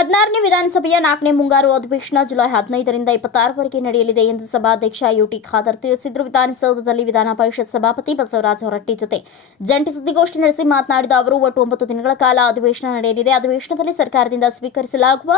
ವಿಧಾನಸಭೆಯ ನಾಲ್ಕನೇ ಮುಂಗಾರು ಅಧಿವೇಶನ ಜುಲೈ ಹದಿನೈದರಿಂದ ಇಪ್ಪತ್ತಾರವರೆಗೆ ನಡೆಯಲಿದೆ ಎಂದು ಸಭಾಧ್ಯಕ್ಷ ಯುಟಿ ಖಾದರ್ ತಿಳಿಸಿದರು. ವಿಧಾನಸೌಧದಲ್ಲಿ ವಿಧಾನ ಪರಿಷತ್ ಸಭಾಪತಿ ಬಸವರಾಜ ಹೊರಟ್ಟಿ ಜೊತೆ ಜಂಟಿ ಸುದ್ದಿಗೋಷ್ಠಿ ನಡೆಸಿ ಮಾತನಾಡಿದ ಅವರು ಒಟ್ಟು ಒಂಬತ್ತು ದಿನಗಳ ಕಾಲ ಅಧಿವೇಶನ ನಡೆಯಲಿದೆ. ಅಧಿವೇಶನದಲ್ಲಿ ಸರ್ಕಾರದಿಂದ ಸ್ವೀಕರಿಸಲಾಗುವ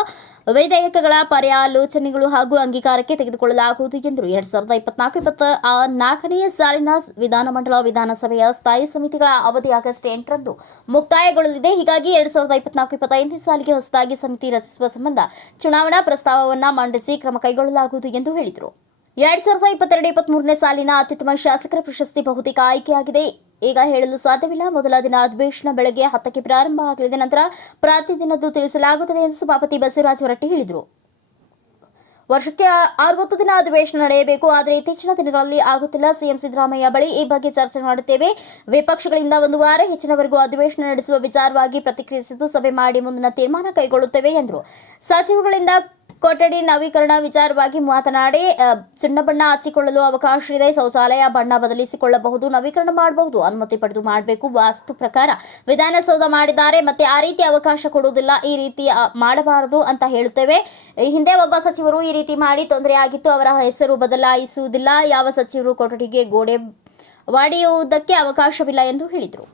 ವಿಧೇಯಕಗಳ ಪರ್ಯಾಲೋಚನೆಗಳು ಹಾಗೂ ಅಂಗೀಕಾರಕ್ಕೆ ತೆಗೆದುಕೊಳ್ಳಲಾಗುವುದು ಎಂದರು ಎರಡ್ ಸಾವಿರದ ಇಪ್ಪತ್ನಾಲ್ಕು ಇಪ್ಪತ್ತ ಆ ನಾಲ್ಕನೇ ಸಾಲಿನ ವಿಧಾನಮಂಡಲ ವಿಧಾನಸಭೆಯ ಸ್ಥಾಯಿ ಸಮಿತಿಗಳ ಅವಧಿ ಆಗಸ್ಟ್ ಎಂಟರಂದು ಮುಕ್ತಾಯಗೊಳ್ಳಲಿದೆ. ಹೀಗಾಗಿ ಎರಡ್ ಸಾವಿರದ ಇಪ್ಪತ್ನಾಲ್ಕು ಇಪ್ಪತ್ತೈದನೇ ಸಾಲಿಗೆ ಹೊಸದಾಗಿ ಸಮಿತಿ ರಚಿಸುವ ಸಂಬಂಧ ಚುನಾವಣಾ ಪ್ರಸ್ತಾವವನ್ನು ಮಂಡಿಸಿ ಕ್ರಮ ಕೈಗೊಳ್ಳಲಾಗುವುದು ಎಂದು ಹೇಳಿದರು. ಎರಡ್ ಸಾವಿರದ ಇಪ್ಪತ್ತೆರಡು ಇಪ್ಪತ್ಮೂರನೇ ಸಾಲಿನ ಅತ್ಯುತ್ತಮ ಶಾಸಕರ ಪ್ರಶಸ್ತಿ ಬಹುತೇಕ ಆಯ್ಕೆಯಾಗಿದೆ. ಈಗ ಹೇಳಲು ಸಾಧ್ಯವಿಲ್ಲ, ಮೊದಲ ದಿನ ಅಧಿವೇಶನ ಬೆಳಗ್ಗೆ ಹತ್ತಕ್ಕೆ ಪ್ರಾರಂಭ ಆಗಲಿದೆ ನಂತರ ಪ್ರತಿದಿನದ್ದು ತಿಳಿಸಲಾಗುತ್ತದೆ ಎಂದು ಸಭಾಪತಿ ಬಸವರಾಜ ಹೊರಟ್ಟಿ ಹೇಳಿದರು. ವರ್ಷಕ್ಕೆ ಅರವತ್ತು ದಿನ ಅಧಿವೇಶನ ನಡೆಯಬೇಕು, ಆದರೆ ಇತ್ತೀಚಿನ ದಿನಗಳಲ್ಲಿ ಆಗುತ್ತಿಲ್ಲ. ಸಿಎಂ ಸಿದ್ದರಾಮಯ್ಯ ಬಳಿ ಈ ಬಗ್ಗೆ ಚರ್ಚೆ ಮಾಡುತ್ತೇವೆ. ವಿಪಕ್ಷಗಳಿಂದ ಒಂದು ವಾರ ಹೆಚ್ಚಿನವರೆಗೂ ಅಧಿವೇಶನ ನಡೆಸುವ ವಿಚಾರವಾಗಿ ಪ್ರತಿಕ್ರಿಯಿಸಿದ್ದು ಸಭೆ ಮಾಡಿ ಮುಂದಿನ ತೀರ್ಮಾನ ಕೈಗೊಳ್ಳುತ್ತೇವೆ ಎಂದರು. ಸಚಿವರುಗಳಿಂದ ಕೊಠಡಿ ನವೀಕರಣ ವಿಚಾರವಾಗಿ ಮಾತನಾಡಿ ಸುಣ್ಣ ಬಣ್ಣ ಹಚ್ಚಿಕೊಳ್ಳಲು ಅವಕಾಶ ಇದೆ. ಶೌಚಾಲಯ ಬಣ್ಣ ಬದಲಿಸಿಕೊಳ್ಳಬಹುದು. ನವೀಕರಣ ಮಾಡಬಹುದು. ಅನುಮತಿ ಪಡೆದು ಮಾಡಬೇಕು. ವಾಸ್ತು ಪ್ರಕಾರ ವಿಧಾನಸೌಧ ಮಾಡಿದ್ದಾರೆ. ಮತ್ತೆ ಆ ರೀತಿ ಅವಕಾಶ ಕೊಡುವುದಿಲ್ಲ. ಈ ರೀತಿ ಮಾಡಬಾರದು ಅಂತ ಹೇಳುತ್ತೇವೆ. ಹಿಂದೆ ಒಬ್ಬ ಸಚಿವರು ಈ ರೀತಿ ಮಾಡಿ ತೊಂದರೆ ಆಗಿತ್ತು. ಅವರ ಹೆಸರು ಬದಲಾಯಿಸುವುದಿಲ್ಲ. ಯಾವ ಸಚಿವರು ಕೊಠಡಿಗೆ ಗೋಡೆ ವಾಡಿಯುವುದಕ್ಕೆ ಅವಕಾಶವಿಲ್ಲ ಎಂದು ಹೇಳಿದರು.